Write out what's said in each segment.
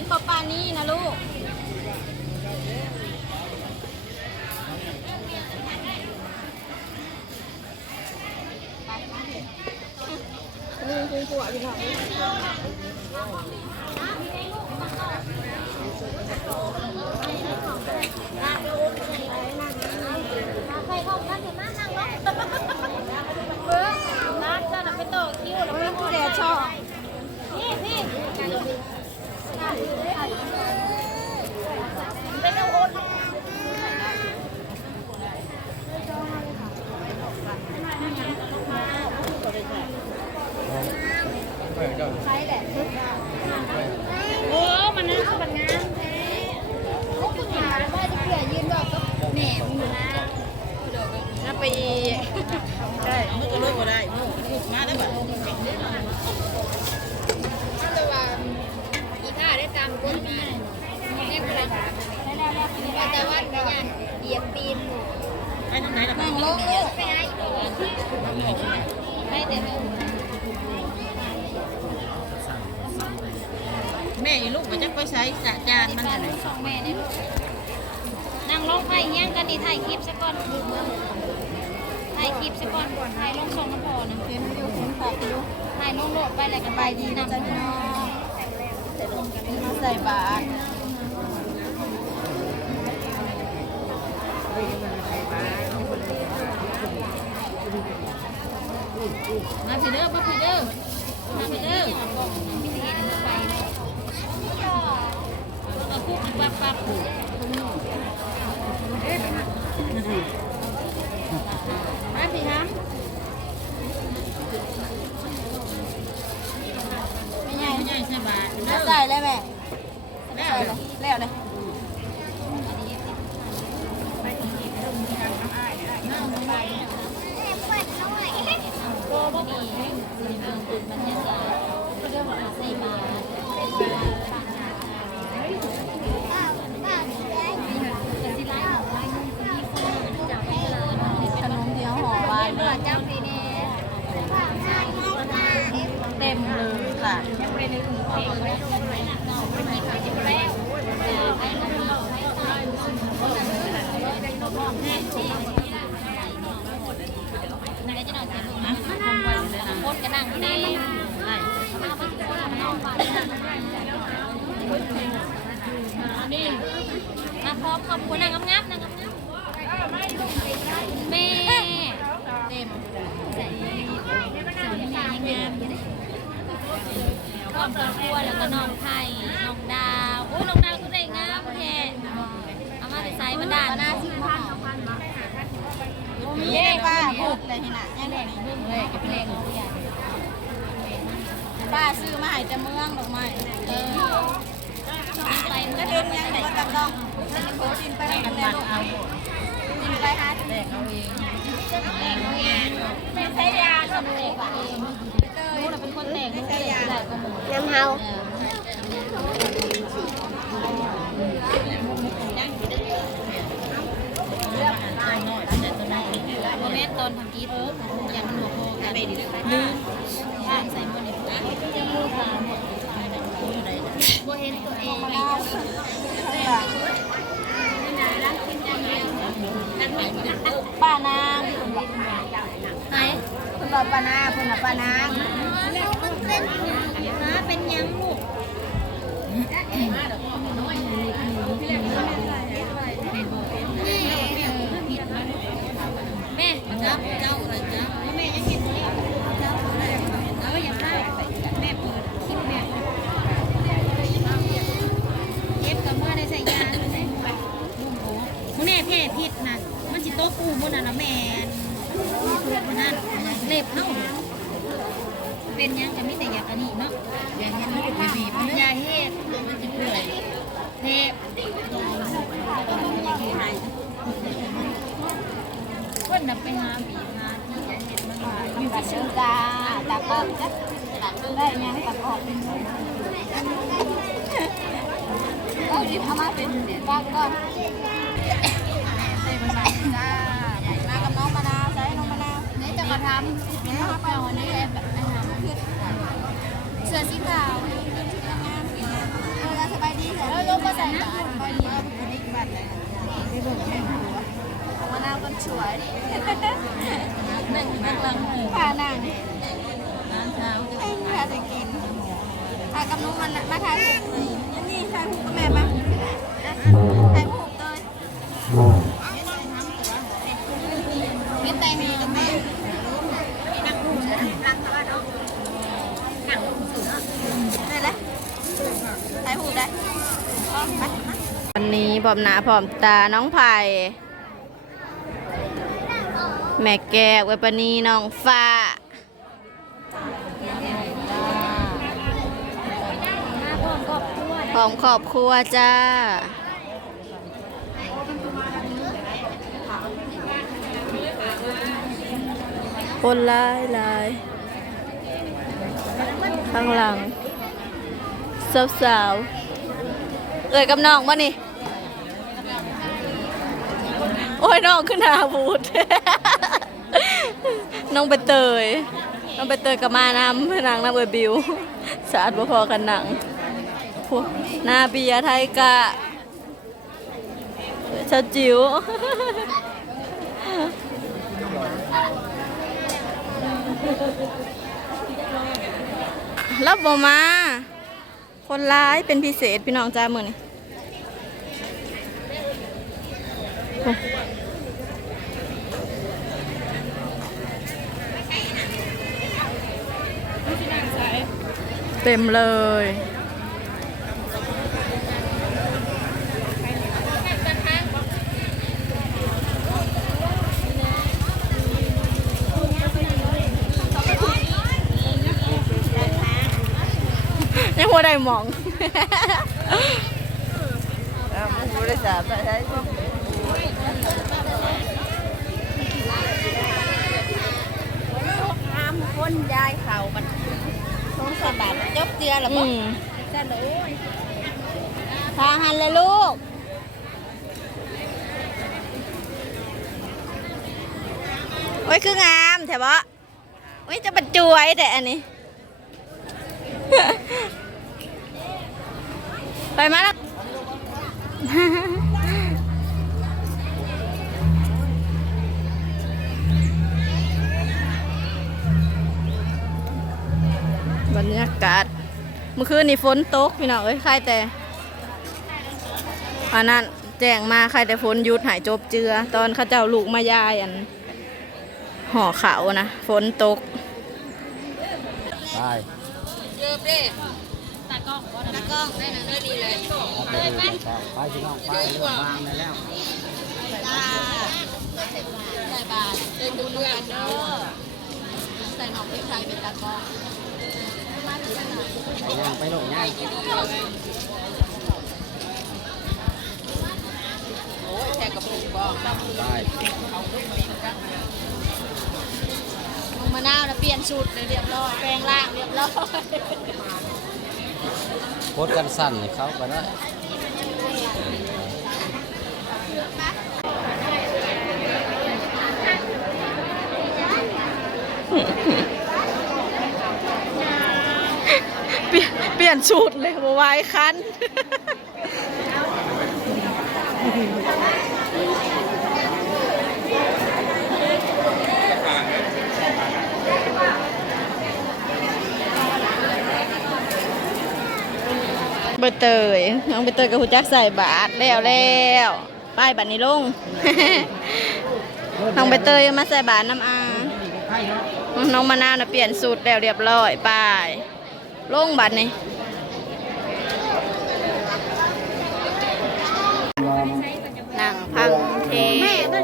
ห็นปอปานี่นะลูกนี่คือผัวพี่น้องไปเข้ากันเห็นมากนั่งรถเบิ้งนัดจะนำไปต่อคิวแล้วไม่พูดแดดชอบนี่พี่เป็นเอาโอน ใช่แหละโอ้มันน่าสวยงามแท้เขาคุณหาว่าจะเผื่อยืนบอกก็แหนมอยู่นะน่าไปใช่ มือก็เลยก็ได้มือมาได้แบบ ถ้าจะว่าอีท่าได้ตามกฎหมายแม่คุณอะไรได้แล้วแล้วว่าแต่ว่าไม่ยันเหยียบตีน ไปทางไหนล่ะ นั่งลงไปให้ไม่แต่ แม่ลูกมันจะไปใช้จาจานมันอะไรสองแม่ได้ลูกนั่งลงไปเงี้ยกันดีถ่ายคลิปซะก่อนถ่ายคลิปซะก่อนก่อนถ่ายลงช่องน้ำพอนะเห็นอยู่เห็นปากอยู่ถ่ายลงโลดไปแล้วกันไปดีนำพี่น้องมาใส่บาตรมาพี่เด้อมาพี่เด้อมาพี่เด้อ เอาคู่กันปั๊บปั๊บมาพี่ฮะ ไม่ใหญ่ ไม่ใช่ใช่บาท มาใส่เลยแม่ แล้ว ใส่เลยแล้วเลยโบบ่มีมีเมืองตื่นบรรยากาศเรื่องของใส่บาตร ขนมเดียวห่อไว้เมื่อจ้าปีนี้เต็มเลยค่ะยังไม่ได้ถึงเพลงเลยนี่มาไปถึงคนนอนบ้านนี่มาพร้อมขอบคุณนางงับๆนางงับๆแม่เต็มใส่ใส่แม่งาม ครอบครัวแล้วก็น้องไทยน้องดาวโอ้น้องดาวก็ได้งามแท้เอามาใส่บรรดาหน้าสิบพันมีได้ป้าพูดเลยที่น่ะยังไงเลยกับเพลงป้าซื้อมาให้แต่เมืองดอกไม้เออไปก็เดินยังไงก็ต้องโคดินไปแล้วแล้วดินไปหาแรกเอาเองไม่ใช่ยาสมุ นไพรเองรู้เราเป็นคนแต่งไม่ใช่ยาน้ำเฮาโมเมนต์ตอนทำกีเอออย่างมันหัวโคกันลืมย่างใส่หมดเลยจะมือปลาหมดโมเห็นตัวเองป้า นางไหนคุณบอกปานาคุณบอกปานางแล้วมันเป็นนะเป็นยังลูกแม่เจ้าเจ้า นน่ไปงาบีงานที่เห็ดมันมาอยู่ที่ชื่อกาต่ก็บจ้ะได้ยังตากอบเป็นเอาดิพม่าเป็นเด็กบ้างก่อนเต็มไปจ้ามากับน้องมะนาวใช้น้อมะนาวน่จะมาทำนี่มาไปวันนี้เลยแบบอาหารคือเสื้อสีขาวเราสบายดีเหรอเราลงมาใส่ตบายดีเราเป็นคนดีบัตรเลยไม่บิกแม่ คนสวยหนึ่งนักลังหนึ่งพานางน้ำเช้าให้เพื่อจะกินพากับนุ้งมันมาถ่ายรูปเลยอันนี่ถ่ายรูปกับแม่ปะใช่พู่เลยมีแต่งมีกับแม่นั่งรูปนั่งตะวันเนาะนั่งรูปสุดเนาะได้เลยถ่พู่ได้วันนี้พร้อมหน้าพร้อมตาน้องไผ่ แม่แก้วไวปนีน้องฟ้ามาพร้อมครอบครัวจ้า คนลายลายข้างหลัง สาวๆเอ่ยกับน้องมานี่ โอ้ยน้องขึ้นหาบูด น้องใบเตย น้องใบเตยกับมานำเพื่อนนางน้ำเอบิวสะอาดบ่พอกันหนังพวกนาเบียไทยกะชาจิ๋วรับบมา คนร้ายเป็นพิเศษพี่น้องจ้ามือนี่ เต็มเลย ยังหัวได้หมองบริษัทไปได้ห้ามคนยายเข่ามันส องสามบาทจบเตียหรออืปะมจะรู้ทาหันเลยลูก โอ้ย คืองามแถวะโอ้ย จะบรรจวยแต่อันนี้ ไปมาแล้ว รรยากาศเมื่อคืนนี่ฝนตกพี่น้องเอ้ยใครแต่อันนั้นแจ้งมาใครแต่ฝนหยุดหายจบเจือ ตอนเข้าเจ้าลูกมายายอันห่อเขาวนะฝนตกไปเจอเด้ตากล้องบ่ตะกล้องได้นะได้ดีเลยไปดูไปไปพี่น้องไปเรื่องวางได้แล้วจ้าใส่บาทเดินดูเรือนเด้อใส่หนอกพริกไทยเป็นตะกล้อง ไปย่างไปโหลงง่ายโอ้ยแค่กระปุกบอกได้ลงมะนาวนะเปลี่ยนสูตรเลยเรียบร้อยแปลงร่างเรียบร้อยโคตรกันสั่นเขาก็ได้ ปลี่ยนเปลี่ยนชุดเลยบวายคันใบเตยน้องใบเตยกับหูจักใส่บาทแล้วแล้วป้ายบัตรนี้ลงน้องใบเตยมาใส่บาทน้ำอาน้องมะนาวนะเปลี่ยนสูตรแล้วเรียบร้อยป้ายลงบัตรนี่นั่ง พังเทบ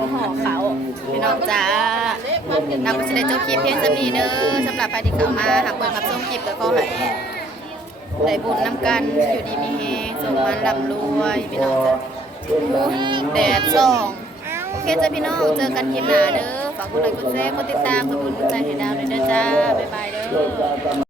นหอเขาพี่น้องจ้านำไปแสดงจบคลิปเพียงสำนีเด้อสำหรับไปที่เขามาหากเปิดกับส้มคลิปก็ขอให้ได้บุญนำกันอยู่ดีมีเฮงส่งมันลำรวยพี่น้องจ้ะอุ๊ยแดดส่องโอเคจ้ะพี่น้องเจอกันคลิปหน้าเด้อฝากกดไลค์กดแชร์กดติดตามกดบุญกดใจให้ดาวด้วยเด้อจ้าบ๊ายบายเด้อ